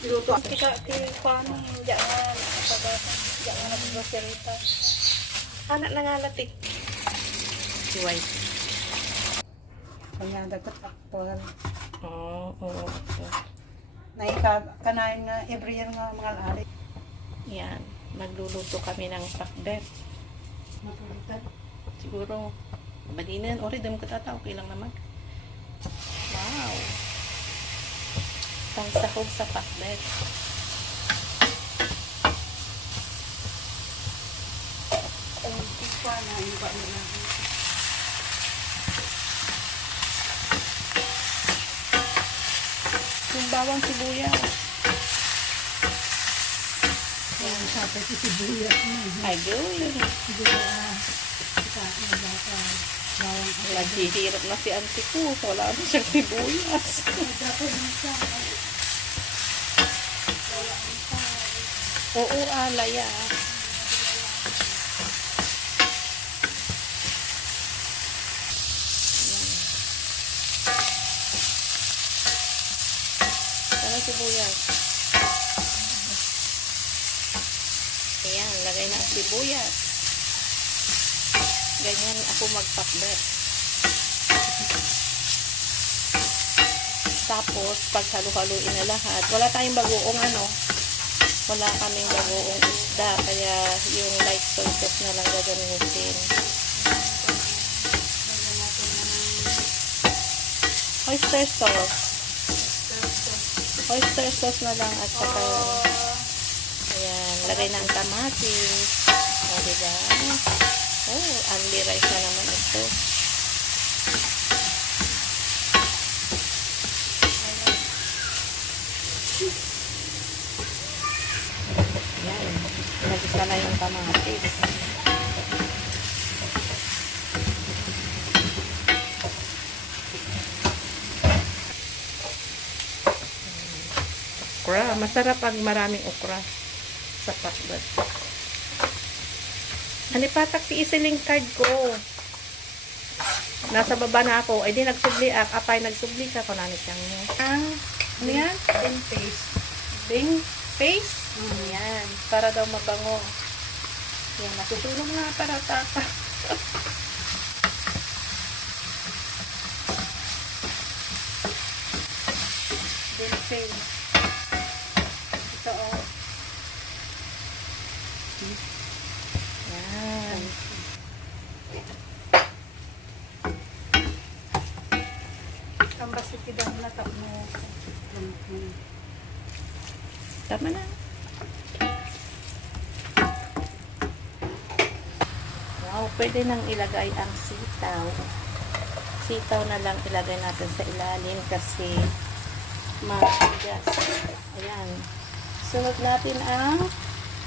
Luto. Tika, paano? Jangan. Jangan nag-grocerita. Anak na nga natik. Si White. Kaya dapat aktual. Oo, oo. Kanain nga every year nga mga lari. Yan. Magluluto kami ng pakbet. Mapulitan. Siguro, balinan. Ori, dami katata. Okay lang naman. Wow. Pangsahog sa pakbet. Ang tikwa na iba nila. Yung bawang sibuyas. Yan sabi si sibuyas mo. Ay, good. Sibuyas. Bawang Naghihirap na si auntie ko. Wala na siyang sibuyas. dapat mo siya. Oo, alaya. Sana sibuyas. Ayan, lagay na ang sibuyas. Ganyan ako magpakbet. Tapos, pag halo-haluin na lahat, wala tayong bagoong wala kaming bagoong isda, kaya yung light sauces na lang gagamitin. Oyster sauce. Oyster sauce na lang at saka ayan, lagay ng kamatis. O, diba? Oh, only rice na naman ito. Ayan, nagisa na yung kamatis. Okra. Masarap pag maraming okra sa pakbet. Hanipatak ti isiling card ko. Nasa baba na ako. Ay di nagsubli ak. Apay nagsubli ka ko nani siyang mo. Ano yan? Then paste. Bing paste? Yan. Para daw mabango. Yan. Natutulong na para tata. Then paste. Ito o. Yan. Ang basiti daw na tapno. Tama na. Wow, pwede nang ilagay ang sitaw. Sitaw na lang ilagay natin sa ilalim kasi matigas. Ayan. Sunod natin ang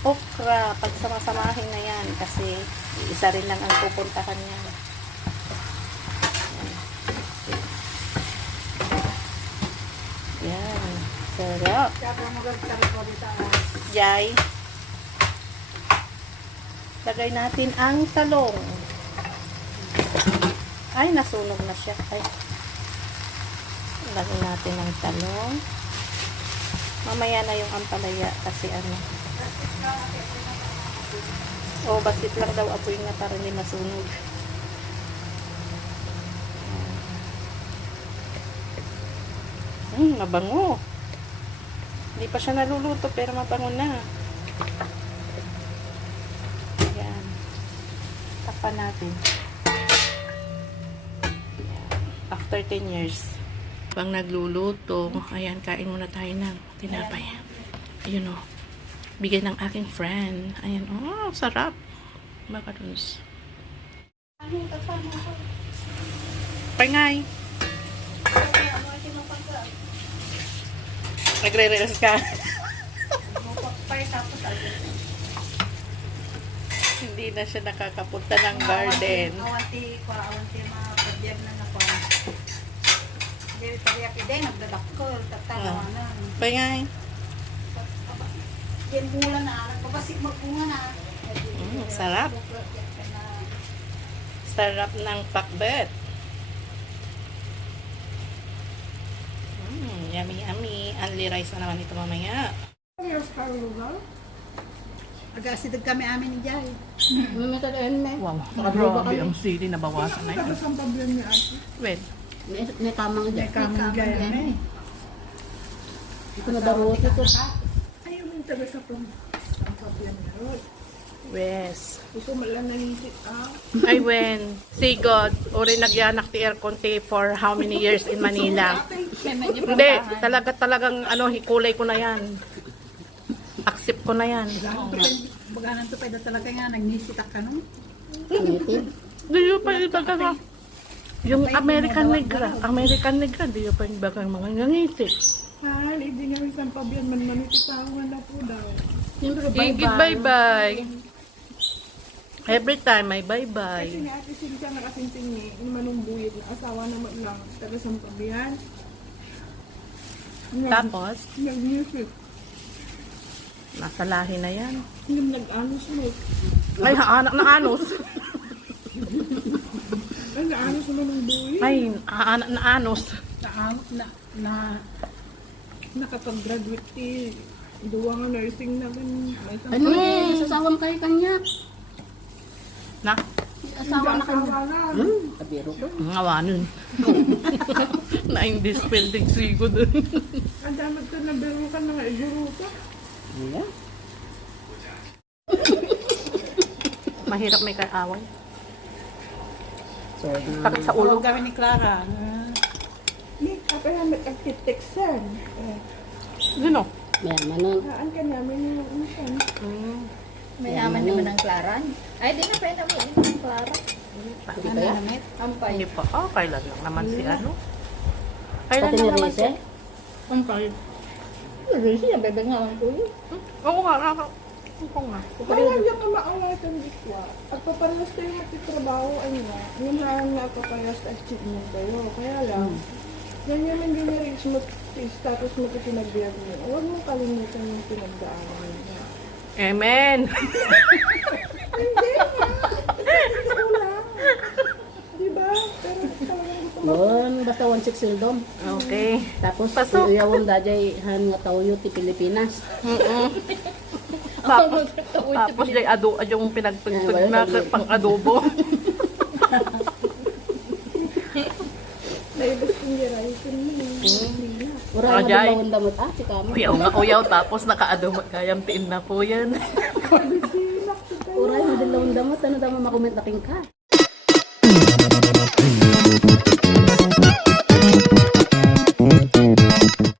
okra. Pagsamasamahin na yan kasi isa rin lang ang pupuntahan niya. Yan. Sarap. Kaya mo gagawin ko dito. Yay. Lagay natin ang talong. Ay, nasunog na siya. Ay. Lagay natin ang talong. Mamaya na yung ampalaya kasi oh, basit lang daw apoy nga para hindi masunog. Mabango. Hindi pa siya naluluto pero mabango na. Ayan. Takpan natin. Ayan. After 10 years. Pang nagluluto, ayan, kain muna tayo ng tinapay. Ayun o. Bigay ng aking friend. Ayan, oh, sarap. Macarons. Pangay. Nagre-reels ka. Hindi na siya nakakapunta ng garden. Awanti mga pagbiag na na pa. Dili pariya kiday nagdadakol tatanawanan. Pangay. Yan mula na nagbabasik magbunga na. Sarap. Sarap ng pakbet. Yummy, yummy. Only rice na naman ito mamaya.Ag-aasidag kami amin ni Jai. Wow, grabe ang sili na bawasan na ito. Well, May tamang dyan. Kamang Jai na eh. Ito na darot ito. Ayaw mo yung taga sa pang. Ang pabiyan na ron. yes. Gusto mo lang nahisit I win. Say God, uri nagyanak ti aircon ti for how many years in Manila. Hindi, talagang hikulay ko na yan. Accept ko na yan. Baganan to pwede talaga nga, nagnisitak ka nung. Native. Di yun pa ibaga nga. Yung American Negra, di yun pa ibaga mga ngangiti. Hindi nga isang pabiyan man manititawan na po daw. Siyempre, Igit bye-bye. Every time ay bye-bye. Kasi ni Ate Cynthia nakasinsing ni Manong Buyit na asawa naman lang taga Sampabian. Tapos, Nag-music. nasa lahi na yan. Yung nag-anos mo. Ay, anak na anos. Ay, naanos mo Manong Buyit. Ay, anak na anos. Nakapag-graduate ti. Duwa nga nursing naman. May Ano eh, sasawang kayo kanya. Na, Asawa na kayo. asawa na. Kabiro ko. ngawa nun. Na-indispel din sigo dun. Ang damat ka na biro ka na iguro ka. Yeah. Mahirap may kaaway. So, Sakit sa ulo. Ulo gawin ni Clara. Ni, kapaya nag-architect sen. Sino? may manon. Haan ka namin yung ano siya. Mayaman naman ang Clara. Ay, di na pwede mo ang Clara. Hindi ba yan? Ampay. Hindi pa. Oh, kailan lang naman si ano? Kailan Pati lang ni naman si... Reze. Ampay. Risi, ang bebe nga ako. Oo nga. Oo nga. Parang yung kamaawatan dikwa. At paparas tayo magtitrabaho, ano nga. Yung hang na paparas achievement tayo. Kaya lang, ganyan man yung reach mo, status mo ito pinagbiag mo. Huwag mong kalimutan yung pinagdaanan mo. Amen. Hindi nga! Ito lang. Diba? Pero talagang gusto mo. Doon, basta 1-6 sildom. Okay. Tapos, Pasok. uyawang dajay han nga tawyo ti Pilipinas. Tapos yung yung pinagpagpag na pang-adobo. Ay, gusto niya raisin mo. Ura mo Ajay. dalawang damot. Ah, si Kamo. Uyaw nga uyaw. Tapos naka-adobo. Kayang tiin na po yan. Ura mo dalawang damot. Ano daw makomment na king ka?